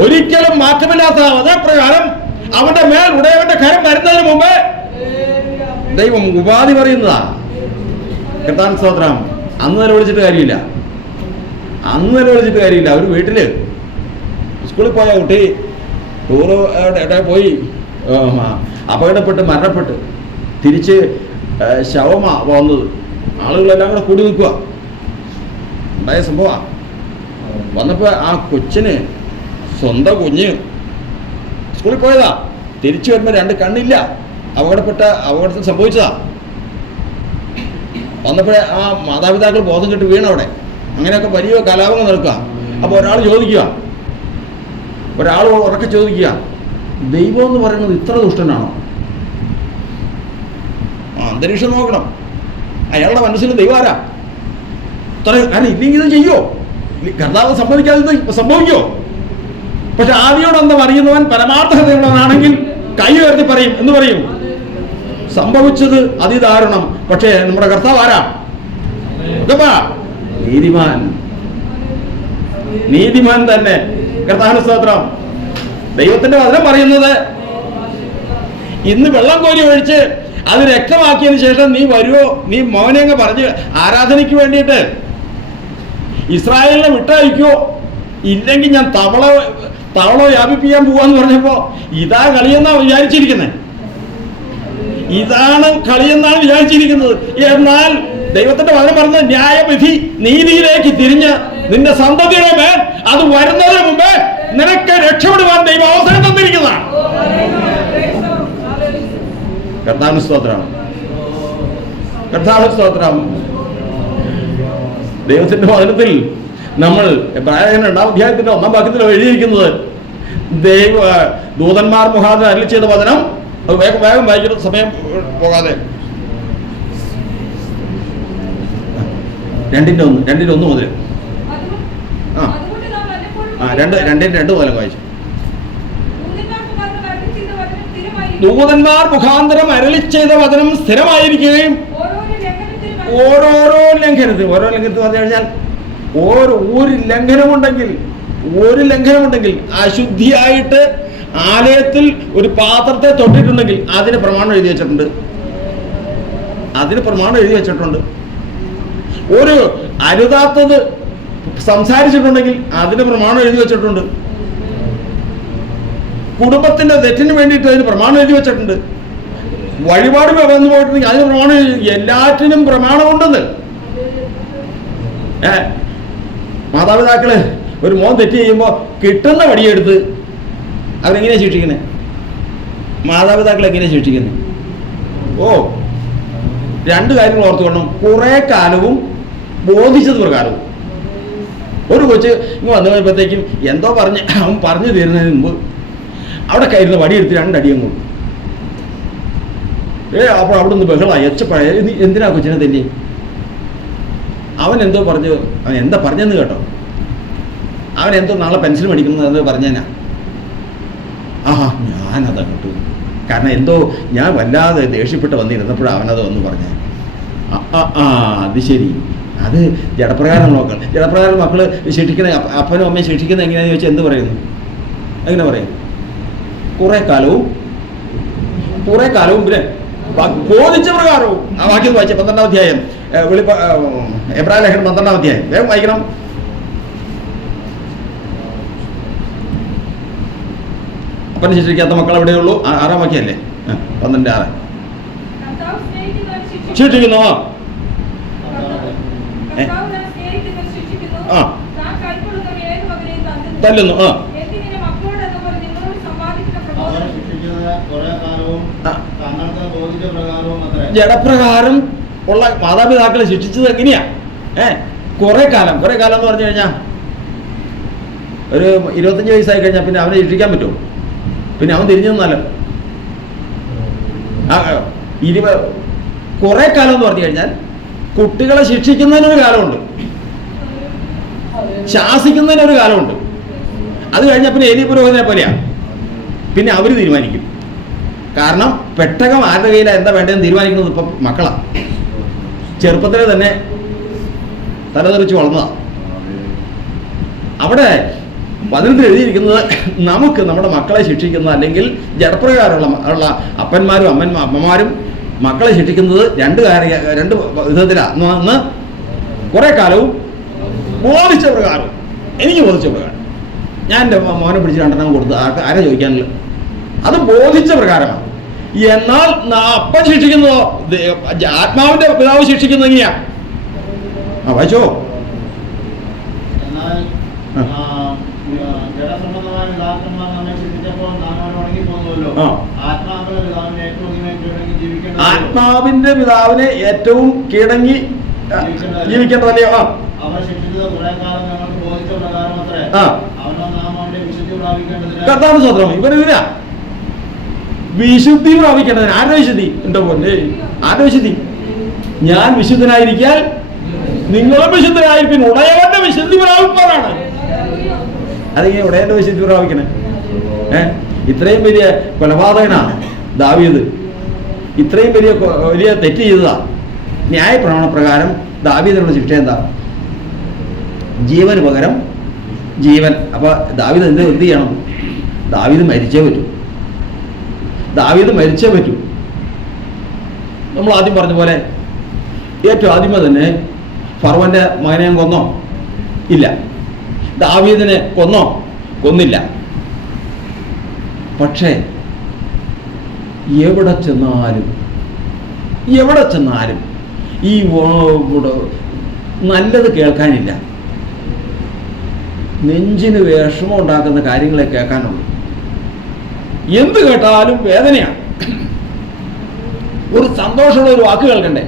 ഒരിക്കലും മാറ്റമില്ലാത്ത അതേപ്രകാരം അവന്റെ മേൽ ഉടയവന്റെ കരം വരുന്നതിന് മുമ്പ് ദൈവം ഉപാധി പറയുന്നതാ. കർത്താവ് സ്തോത്രം. അന്ന് തന്നെ വിളിച്ചിട്ട് കാര്യമില്ല. ഒരു വീട്ടില് സ്കൂളിൽ പോയ കുട്ടി ടൂറ് പോയി അപകടപ്പെട്ട് മരണപ്പെട്ട് തിരിച്ച് ശവമാ വന്നത്. ആളുകളെല്ലാം കൂടെ കൂടി നിൽക്കുക. ഉണ്ടായ സംഭവമാണ്. വന്നപ്പോൾ ആ കൊച്ചിന് സ്വന്തം കുഞ്ഞ് സ്കൂളിൽ പോയതാ. തിരിച്ചു വരുമ്പോൾ 2 കണ്ണില്ല. അപകടത്തിൽ സംഭവിച്ചതാ. വന്നപ്പോഴേ ആ മാതാപിതാക്കൾ ബോധം കെട്ട് വീണവിടെ. അങ്ങനെയൊക്കെ വലിയ കലാപങ്ങൾ നടക്കുക. അപ്പോൾ ഒരാൾ ഉറക്കെ ചോദിക്കുക, ദൈവം എന്ന് പറയുന്നത് ഇത്ര ദുഷ്ടനാണോ? അന്തരീക്ഷം നോക്കണം. അയാളുടെ മനസ്സിൽ ദൈവം ആരാ? കാരണം ഇല്ലെങ്കിൽ ഇത് ചെയ്യോ? കർത്താവ് സംഭവിക്കോ? പക്ഷെ ആദിയോടൊന്നും അറിയുന്നവൻ പരമാർത്ഥ ഹൃദയമുള്ളവനാണെങ്കിൽ കൈ ഉയർത്തി പറയും. എന്ന് പറയും, സംഭവിച്ചത് അതിദാരുണം. പക്ഷേ നമ്മുടെ കർത്താവ് ആരാ? നീതിമാൻ തന്നെ. കർത്താവിന് സ്തോത്രം. ദൈവത്തിന്റെ വചനം പറയുന്നത്, ഇന്ന് വെള്ളം കോരി ഒഴിച്ച് അത് രക്തമാക്കിയതിന് ശേഷം നീ വരുമോ? നീ മോനെങ്ങ് പറഞ്ഞ് ആരാധനയ്ക്ക് വേണ്ടിയിട്ട് ഇസ്രായേലിനെ വിട്ടയക്കുമോ? ഇല്ലെങ്കിൽ ഞാൻ തവള വ്യാപിപ്പിക്കാൻ പോവാന്ന് പറഞ്ഞപ്പോ ഇതാ കളിയെന്നാണ് വിചാരിച്ചിരിക്കുന്നത്. എന്നാൽ ദൈവത്തിന്റെ വചനം പറഞ്ഞ ന്യായവിധി നീതിയിലേക്ക് തിരിഞ്ഞ് നിന്റെ സന്തതിയുടെ മേൽ അത് വരുന്നതിന് മുമ്പേ നിനക്ക് രക്ഷപ്പെടുവാൻ ദൈവം അവസരം തന്നിരിക്കുന്നതാണ്. കർത്താവിന് സ്തോത്രം. ദൈവത്തിന്റെ വചനത്തിൽ നമ്മൾ എബ്രായർ 2-ാം അധ്യായത്തിന്റെ 1-ാം വാക്യത്തിൽ എഴുതിയിരിക്കുന്നത് ദൂതന്മാർ മുഖാന്തരം അരുളി ചെയ്ത വചനം. അത് വേഗം വായിക്കുന്ന സമയം പോകാതെ 2:1 മുതൽ 2 മുതൽ വായിച്ചു. ദൂതന്മാർ മുഖാന്തരം അരുളി ചെയ്ത വചനം സ്ഥിരമായിരിക്കുകയും ഓരോ ലംഘനത്തിൽ പറഞ്ഞു കഴിഞ്ഞാൽ ഒരു ലംഘനമുണ്ടെങ്കിൽ അശുദ്ധിയായിട്ട് ആലയത്തിൽ ഒരു പാത്രത്തെ തൊട്ടിട്ടുണ്ടെങ്കിൽ അതിന് പ്രമാണം എഴുതി വെച്ചിട്ടുണ്ട്. ഒരു അരുതാത്തത് സംസാരിച്ചിട്ടുണ്ടെങ്കിൽ അതിന് പ്രമാണം എഴുതി വെച്ചിട്ടുണ്ട്. കുടുംബത്തിന്റെ തെറ്റിന് വേണ്ടിയിട്ട് അതിന് പ്രമാണം എഴുതി വെച്ചിട്ടുണ്ട്. വഴിപാട് വന്നു പോയിട്ടുണ്ടെങ്കിൽ അതിന് പ്രമാണം, എല്ലാറ്റിനും പ്രമാണമുണ്ടെന്ന്. മാതാപിതാക്കള് ഒരു മോൻ തെറ്റ് ചെയ്യുമ്പോൾ കിട്ടുന്ന വടിയെടുത്ത് അവരെങ്ങനെയാ ശിക്ഷിക്കുന്നത്? മാതാപിതാക്കൾ എങ്ങനെയാ ശിക്ഷിക്കുന്നത്? രണ്ട് കാര്യങ്ങൾ ഓർത്തുകൊള്ളണം. കുറെ കാലവും ബോധിച്ചത് പ്രകാരവും. ഒരു കൊച്ച് ഇങ്ങ് വന്നു കഴിയുമ്പോഴത്തേക്കും എന്തോ അവൻ പറഞ്ഞു തരുന്നതിന് മുമ്പ് അവിടെ കയ്യിരുന്ന വടിയെടുത്ത് രണ്ടടിയും കൊടുക്കും. അപ്പോൾ അവിടെ നിന്ന് ബഹളമായി എച്ചപ്പഴയ എന്തിനാ കൊച്ചിനെ തന്നെ അവൻ എന്തോ പറഞ്ഞു. അവൻ എന്താ പറഞ്ഞെന്ന് കേട്ടോ? അവൻ എന്തോ നാളെ പെൻസിൽ മേടിക്കുന്നത് എന്ന് പറഞ്ഞേനാ. ഞാനത് കേട്ടു. കാരണം എന്തോ ഞാൻ വല്ലാതെ ദേഷ്യപ്പെട്ട് വന്നിരുന്നപ്പോഴാണ് അവനത് വന്ന് പറഞ്ഞേ. അത് ശരി, അത് ജഡപ്രകാരം നോക്കണം. ജഡപ്രകാരം മക്കള് ശിക്ഷിക്കുന്ന, അപ്പനും അമ്മയും ശിക്ഷിക്കുന്നത് എങ്ങനെയാണെന്ന് ചോദിച്ചാൽ എന്ത് പറയുന്നു? എങ്ങനെ പറയും? കുറെ കാലവും പിന്നെ ബോധിച്ച പ്രകാരവും. ആ വാക്യം വായിച്ച 12-ാം അധ്യായം, എബ്രായ ലേഖനം 12-ാം അധ്യായം വേഗം വായിക്കണം. അപ്പനെ ശിക്ഷിക്കാത്ത മക്കൾ എവിടെയുള്ളൂ? 6-ാം വാക്യമല്ലേ? 12:6 ശിക്ഷിക്കുന്നു. തല്ലുന്നു. ജഡപ്രകാരം ഉള്ള മാതാപിതാക്കളെ ശിക്ഷിച്ചത് എങ്ങനെയാ? കുറെ കാലം എന്ന് പറഞ്ഞു കഴിഞ്ഞാൽ ഒരു 25 വയസ്സായി കഴിഞ്ഞാൽ പിന്നെ അവനെ ശിക്ഷിക്കാൻ പറ്റുമോ? പിന്നെ അവൻ തിരിഞ്ഞു നിന്നാലോ? കുറെ കാലം എന്ന് പറഞ്ഞു കഴിഞ്ഞാൽ കുട്ടികളെ ശിക്ഷിക്കുന്നതിനൊരു കാലമുണ്ട്, ശാസിക്കുന്നതിനൊരു കാലമുണ്ട്. അത് കഴിഞ്ഞാൽ പിന്നെ ഏലി പുരോഹിതനെ പോലെയാണ്. പിന്നെ അവർ തീരുമാനിക്കും. കാരണം പെട്ടകം ആരുടെ കയ്യിലാണ് എന്താ വേണ്ടതെന്ന് തീരുമാനിക്കുന്നത് ഇപ്പം മക്കളാണ്. ചെറുപ്പത്തിലെ തന്നെ തലതെറിച്ച് വളർന്നതാണ്. അവിടെ വചനത്തിൽ എഴുതിയിരിക്കുന്നത് നമുക്ക് നമ്മുടെ മക്കളെ ശിക്ഷിക്കുന്ന, അല്ലെങ്കിൽ ജഡപ്രകാരമുള്ള അപ്പന്മാരും അമ്മമാരും മക്കളെ ശിക്ഷിക്കുന്നത് രണ്ട് വിധത്തിലാണ്. ഒന്ന് കുറെ കാലവും ബോധിച്ച പ്രകാരം. എനിക്ക് ബോധിച്ച പ്രകാരം ഞാൻ എൻ്റെ മോനെ പിടിച്ച് 2 കൊടുത്ത് ആരെ ചോദിക്കാനില്ല. അത് ബോധിച്ച പ്രകാരമാണ്. എന്നാൽ അപ്പൻ ശിക്ഷിക്കുന്നതോ, ആത്മാവിന്റെ പിതാവ് ശിക്ഷിക്കുന്നത് എങ്ങനെയാ? വായിച്ചോ. ആത്മാവിന്റെ പിതാവിനെ ഏറ്റവും കീഴടങ്ങി ജീവിക്കേണ്ടതല്ലയോ? കർത്താവ് സ്വത്രം ഇവരില്ല. വിശുദ്ധി പ്രാപിക്കേണ്ടതിന് ആരുടെ വിശുദ്ധി? എന്റെ പോലെ ആരുടെ വിശുദ്ധി? ഞാൻ വിശുദ്ധനായിരിക്കാൻ നിങ്ങളും വിശുദ്ധനായിരിക്കും. ഉടയവന്റെ വിശുദ്ധി പ്രാപിപ്പാനാണ്. അതെങ്ങനെ ഉടയന്റെ വിശുദ്ധി പ്രാപിക്കണേ? ഇത്രയും വലിയ കൊലപാതകനാണ് ദാവീദ്. ഇത്രയും വലിയ തെറ്റ് ചെയ്തതാ. ന്യായ പ്രമാണപ്രകാരം ദാവീദിനുള്ള ശിക്ഷ എന്താ? ജീവന് പകരം ജീവൻ. അപ്പൊ ദാവീദ് എന്ത് ചെയ്യണം? ദാവീദ് മരിച്ചേ പറ്റൂ. നമ്മൾ ആദ്യം പറഞ്ഞ പോലെ ഏറ്റവും ആദ്യമേ തന്നെ ഫറവന്റെ മകനെ കൊന്നോ? ഇല്ല. ദാവീദിനെ കൊന്നില്ല. പക്ഷേ എവിടെ ചെന്നാലും ഈ നല്ലത് കേൾക്കാനില്ല. നെഞ്ചിന് വിഷമം ഉണ്ടാക്കുന്ന കാര്യങ്ങളെ കേൾക്കാനുള്ളൂ. എന്ത് കേട്ടാലും വേദനയാണ്. ഒരു സന്തോഷമുള്ള ഒരു വാക്ക് കേൾക്കണ്ടേ?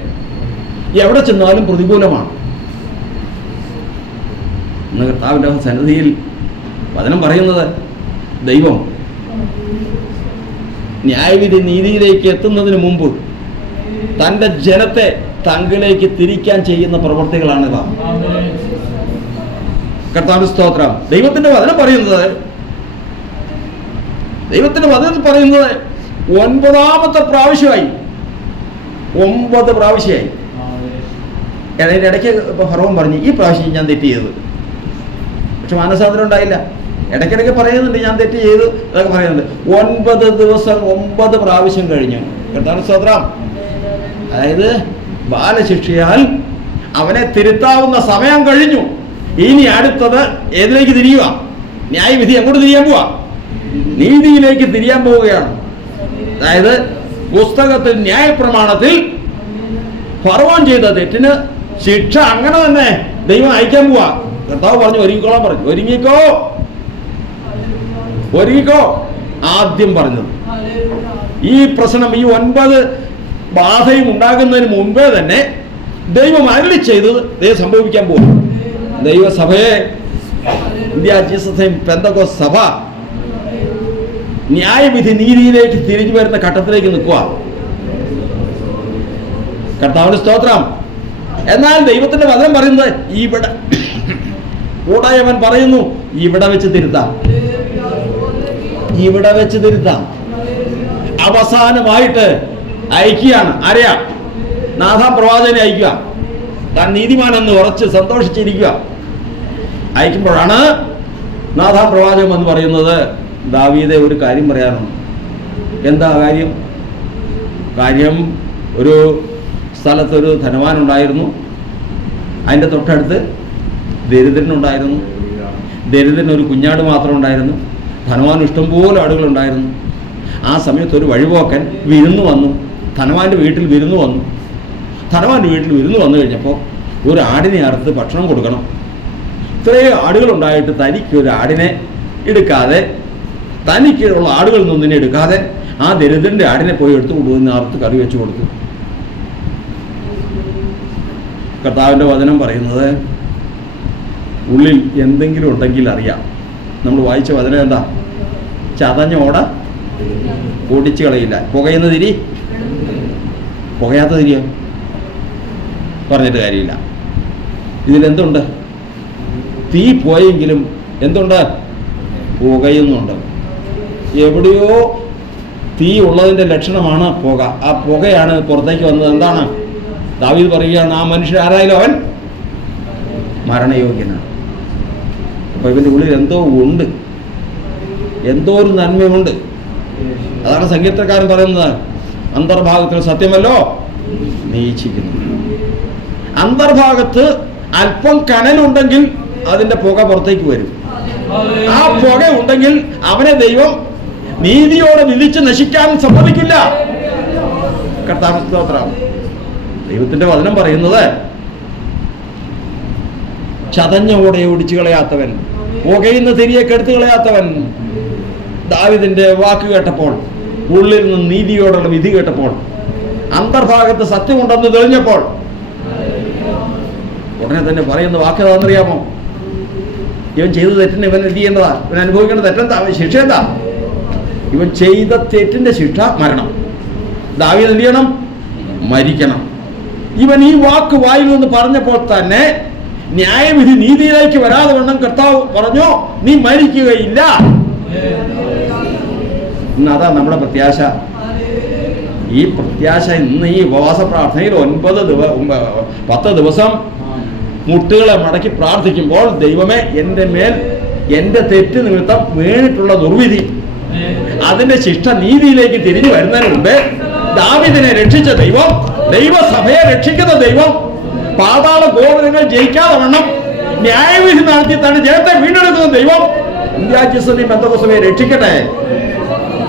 എവിടെ ചെന്നാലും പ്രതികൂലമാണ്. കർത്താവിൻ്റെ സന്നിധിയിൽ വചനം പറയുന്നത്, ദൈവം ന്യായവിധി നീതിയിലേക്ക് എത്തുന്നതിന് മുമ്പ് തൻ്റെ ജനത്തെ തങ്കിലേക്ക് തിരിക്കാൻ ചെയ്യുന്ന പ്രവർത്തികളാണിവ. കർത്താവിന്റെ സ്തോത്രം. ദൈവത്തിന്റെ വചനം പറയുന്നത് 9ാമത്തെ പ്രാവശ്യമായി. 9 പ്രാവശ്യമായി. അതിൻ്റെ ഇടയ്ക്ക് ഫറവോൻ പറഞ്ഞു, ഈ പ്രാവശ്യം ഞാൻ തെറ്റ് ചെയ്തത്. പക്ഷെ മാനസാന്തരം ഉണ്ടായില്ല. ഇടയ്ക്കിടയ്ക്ക് പറയുന്നുണ്ട് ഞാൻ തെറ്റ് ചെയ്തു, അതൊക്കെ പറയുന്നുണ്ട്. 9 ദിവസം 9 പ്രാവശ്യം കഴിഞ്ഞു. കർത്താവിന്റെ സ്തോത്രം. അതായത് ബാലശിക്ഷയാൽ അവനെ തിരുത്താവുന്ന സമയം കഴിഞ്ഞു. ഇനി അടുത്തത് ഏതിലേക്ക് തിരിയുക? ന്യായവിധി എങ്ങോട്ട് തിരിയാൻ പോവാ? നീതിയിലേക്ക് തിരിയാൻ പോവുകയാണ്. അതായത് പുസ്തകത്തിൽ ന്യായപ്രമാണത്തിൽ ഫറവോൻ ചെയ്ത തെറ്റിന് ശിക്ഷ അങ്ങനെ തന്നെ ദൈവം അയക്കാൻ പോവാ. കർത്താവ് പറഞ്ഞു ഒരുങ്ങിക്കോളാൻ പറഞ്ഞു. ഒരുങ്ങിക്കോ ആദ്യം പറഞ്ഞത്. ഈ പ്രശ്നം ഈ 9 ബാധയും ഉണ്ടാകുന്നതിന് മുമ്പേ തന്നെ ദൈവം അരുളി ചെയ്തത് ദൈവം സംഭവിക്കാൻ പോകും. ദൈവസഭയെ, ഇന്ത്യ ജീസസ് ടൈം പെന്തക്കോസ്ത് സഭ ന്യായവിധി നീതിയിലേക്ക് തിരിഞ്ഞു വരുന്ന ഘട്ടത്തിലേക്ക് നിൽക്കുക. കർത്താവിന് സ്തോത്രം. എന്നാൽ ദൈവത്തിന്റെ വചനം പറയുന്നത് ഇവിടെ കൂടായവൻ പറയുന്നു ഇവിടെ വെച്ച് തിരുത്താം. അവസാനമായിട്ട് അയക്കുകയാണ്. ആരെയാ? നാഥാം പ്രവാചകനെ അയക്കുക. താൻ നീതിമാനെന്ന് ഉറച്ച് സന്തോഷിച്ചിരിക്കുക. അയക്കുമ്പോഴാണ് നാഥാം പ്രവാചകം എന്ന് പറയുന്നത് ദാവീദെ ഒരു കാര്യം പറയാനുണ്ട്. എന്താ കാര്യം? ഒരു സ്ഥലത്തൊരു ധനവാനുണ്ടായിരുന്നു. അതിൻ്റെ തൊട്ടടുത്ത് ദരിദ്രനുണ്ടായിരുന്നു. ദരിദ്രന് ഒരു കുഞ്ഞാട് മാത്രം ഉണ്ടായിരുന്നു. ധനവാന് ഇഷ്ടംപോലെ ആടുകളുണ്ടായിരുന്നു. ആ സമയത്ത് ഒരു വഴിപോക്കൻ വിരുന്ന് വന്നു. ധനവാന്റെ വീട്ടിൽ വിരുന്ന് വന്നു. ധനവാന്റെ വീട്ടിൽ വിരുന്ന് വന്നു കഴിഞ്ഞപ്പോൾ ഒരു ആടിനെ അറുത്ത് ഭക്ഷണം കൊടുക്കണം. ഇത്രയും ആടുകളുണ്ടായിട്ട് തനിക്ക് ഒരു ആടിനെ എടുക്കാതെ, തനിക്കുള്ള ആടുകളിൽ നിന്നൊന്നിനെ എടുക്കാതെ ആ ദരിദ്രന്റെ ആടിനെ പോയി എടുത്തു കൊണ്ടുവന്ന് അറുത്ത് കറി വെച്ച് കൊടുത്തു. കർത്താവിൻ്റെ വചനം പറയുന്നത് ഉള്ളിൽ എന്തെങ്കിലും ഉണ്ടെങ്കിൽ അറിയാം. നമ്മൾ വായിച്ച വചനം എന്താ? ചതഞ്ഞ ഓട ഓടിച്ചു കളയില്ല. പുകയുന്ന തിരി പുകയാത്ത തിരിയോ? പറഞ്ഞിട്ട് കാര്യമില്ല. ഇതിലെന്തുണ്ട്? തീ പോയെങ്കിലും എന്തുണ്ട്? പുകയുന്നുണ്ട്. എവിടെയോ തീ ഉള്ളതിൻ്റെ ലക്ഷണമാണ് പുക. ആ പുകയാണ് പുറത്തേക്ക് വന്നത്. എന്താണ്? ദാവീദ് പറയുകയാണ്, ആ മനുഷ്യൻ ആരായാലും അവൻ മരണയോഗ്യനാണ്. അപ്പോൾ ഇവൻ്റെ ഉള്ളിൽ എന്തോ ഉണ്ട്, എന്തോ ഒരു നന്മയുണ്ട്. അതാണ് സംഗീതക്കാരൻ പറയുന്നത്, അന്തർഭാഗത്തിൽ സത്യമല്ലോ നീ ഇച്ഛിക്കുന്നു. അന്തർഭാഗത്ത് അല്പം കനലുണ്ടെങ്കിൽ അതിൻ്റെ പുക പുറത്തേക്ക് വരും. ആ പുക ഉണ്ടെങ്കിൽ അവനെ ദൈവം നീതിയോടെ വിധിച്ച് നശിക്കാൻ സമ്മതിക്കില്ല. കർത്താവ് സ്തോത്രം. ദൈവത്തിന്റെ വചനം പറയുന്നത് ചതഞ്ഞ ഓടയെ ഒടിച്ചു കളയാത്തവൻ, പുകയുന്ന തിരിയെ കെടുത്തു കളയാത്തവൻ. ദാവീദിന്റെ വാക്ക് കേട്ടപ്പോൾ, ഉള്ളിൽ നിന്ന് നീതിയോടുള്ള വിധി കേട്ടപ്പോൾ, അന്തർഭാഗത്ത് സത്യമുണ്ടെന്ന് തെളിഞ്ഞപ്പോൾ ഉടനെ തന്നെ പറയുന്ന വാക്ക് ഏതാണെന്നറിയാമോ? ഇവൻ ചെയ്ത തെറ്റിന് ഇവൻ എന്ത് ചെയ്യേണ്ടതാ? ഇവൻ അനുഭവിക്കേണ്ട തെറ്റെന്താ? ശിക്ഷ എന്താ? ഇവൻ ചെയ്ത തെറ്റിന്റെ ശിക്ഷ മരണം. ദാവീദ് എന്ത് ചെയ്യണം? മരിക്കണം. ഇവൻ ഈ വാക്ക് വായിൽ നിന്ന് പറഞ്ഞപ്പോൾ തന്നെ ന്യായവിധി നീതിയിലേക്ക് വരാതെ വണ്ണം കർത്താവ് പറഞ്ഞു, നീ മരിക്കുകയില്ല. അതാ നമ്മുടെ പ്രത്യാശ. ഈ പ്രത്യാശ ഇന്ന് ഈ ഉപവാസ പ്രാർത്ഥനയിൽ 10 ദിവസം മുട്ടുകളെ മടക്കി പ്രാർത്ഥിക്കുമ്പോൾ, ദൈവമേ, എൻ്റെ മേൽ എൻ്റെ തെറ്റ് നിമിത്തം വീണിട്ടുള്ള ദുർവിധി, അതിന്റെ ശിക്ഷ നീതിയിലേക്ക് തിരിഞ്ഞു വരുന്നതിന് മുമ്പേ ദാവീദിനെ രക്ഷിച്ച ദൈവം, ദൈവസഭയെ രക്ഷിക്കുന്ന ദൈവം, പാതാള ഗോപുരങ്ങൾ ജയിക്കാതെ വണ്ണം ന്യായവിധി നടത്തി തന്റെ ജയത്തെ വീണ്ടെടുക്കുന്ന ദൈവം ഇന്ത്യാജിസതി പെന്തക്കോസ്തയെ രക്ഷിക്കട്ടെ.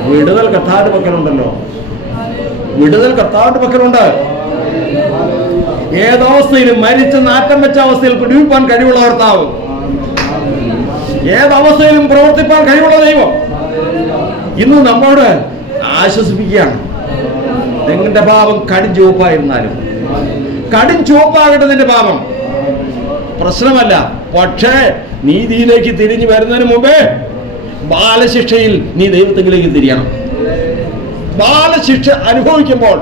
വിടുതൽ കർത്താവിന്റെ പക്കലുണ്ടല്ലോ. വിടുതൽ കർത്താവിന്റെ പക്കലുണ്ട്. ഏതവസ്ഥയിലും മരിച്ച് നാറ്റം വെച്ച അവസ്ഥയിൽ പിടിവിപ്പാൻ കഴിവുള്ള കർത്താവ്, ഏതവസ്ഥയിലും പ്രവർത്തിപ്പാൻ കഴിവുള്ള ദൈവം ഇന്ന് നമ്മോട് ആശ്വസിപ്പിക്കുകയാണ്. നിങ്ങളുടെ പാപം കടും ചുവപ്പായിരുന്നാലും, കടും ചുവപ്പാകട്ടെ നിന്റെ പാപം, പ്രശ്നമല്ല. പക്ഷേ നീതിയിലേക്ക് തിരിഞ്ഞു വരുന്നതിന് മുമ്പേ ബാലശിക്ഷയിൽ നീ ദൈവത്തിലേക്ക് തിരിയണം. ബാലശിക്ഷ അനുഭവിക്കുമ്പോൾ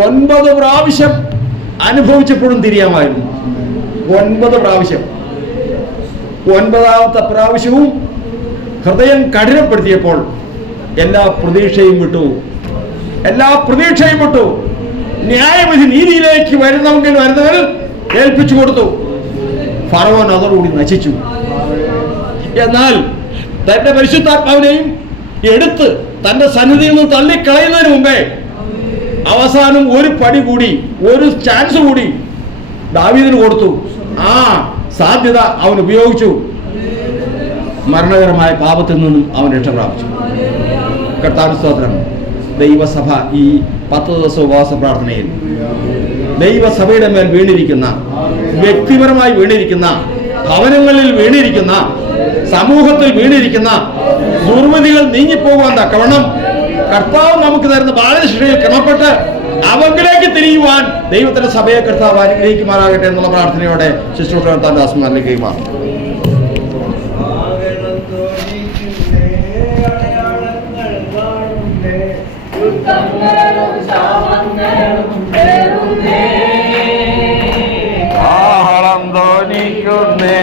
9 പ്രാവശ്യം അനുഭവിച്ചപ്പോഴും തിരിയാമായിരുന്നു. 9 പ്രാവശ്യം. 9ാമത്തെ പ്രാവശ്യവും ഹൃദയം കഠിനപ്പെടുത്തിയപ്പോൾ എല്ലാ പ്രതീക്ഷയും വിട്ടു. ന്യായവിധി നീതിയിലേക്ക് വരുന്നവരിൽ ഏൽപ്പിച്ചു കൊടുത്തു. ഫറവോൻ അതോടുകൂടി നശിച്ചു. എന്നാൽ തന്റെ പരിശുദ്ധാത്മാവിനെയും എടുത്ത് തന്റെ സന്നിധിയിൽ നിന്ന് തള്ളിക്കളയുന്നതിന് മുമ്പേ അവസാനം ഒരു പടി കൂടി, ഒരു ചാൻസ് കൂടി ദാവീദിന് കൊടുത്തു. ആ സാധ്യത അവൻ ഉപയോഗിച്ചു. മരണകരമായ പാപത്തിൽ നിന്നും അവൻ രക്ഷ പ്രാപിച്ചു. കർത്താവിന് സ്തോത്രം. ദൈവസഭ ഈ 10 ദിവസ ഉപവാസ പ്രാർത്ഥനയിൽ ദൈവസഭയുടെ മേൽ വീണിരിക്കുന്ന, വ്യക്തിപരമായി വീണിരിക്കുന്ന, ഭവനങ്ങളിൽ വീണിരിക്കുന്ന, സമൂഹത്തിൽ വീണിരിക്കുന്ന ദുർവിധികൾ നീങ്ങിപ്പോകുവാൻ തക്കവണ്ണം കർത്താവ് നമുക്ക് തരുന്ന ബാലശിക്ഷയിൽ ക്രമപ്പെട്ട് അവങ്കിലേക്ക് തിരിയുവാൻ ദൈവത്തിന്റെ സഭയെ കർത്താവ് അനുഗ്രഹിക്കുമാറാകട്ടെ എന്നുള്ള പ്രാർത്ഥനയോടെ ശുശ്രൂഷ കർത്താവിന്റെ ആസ്മാനിലേക്ക് മാറും. ആഹളം ധ്വനിക്കുന്നേ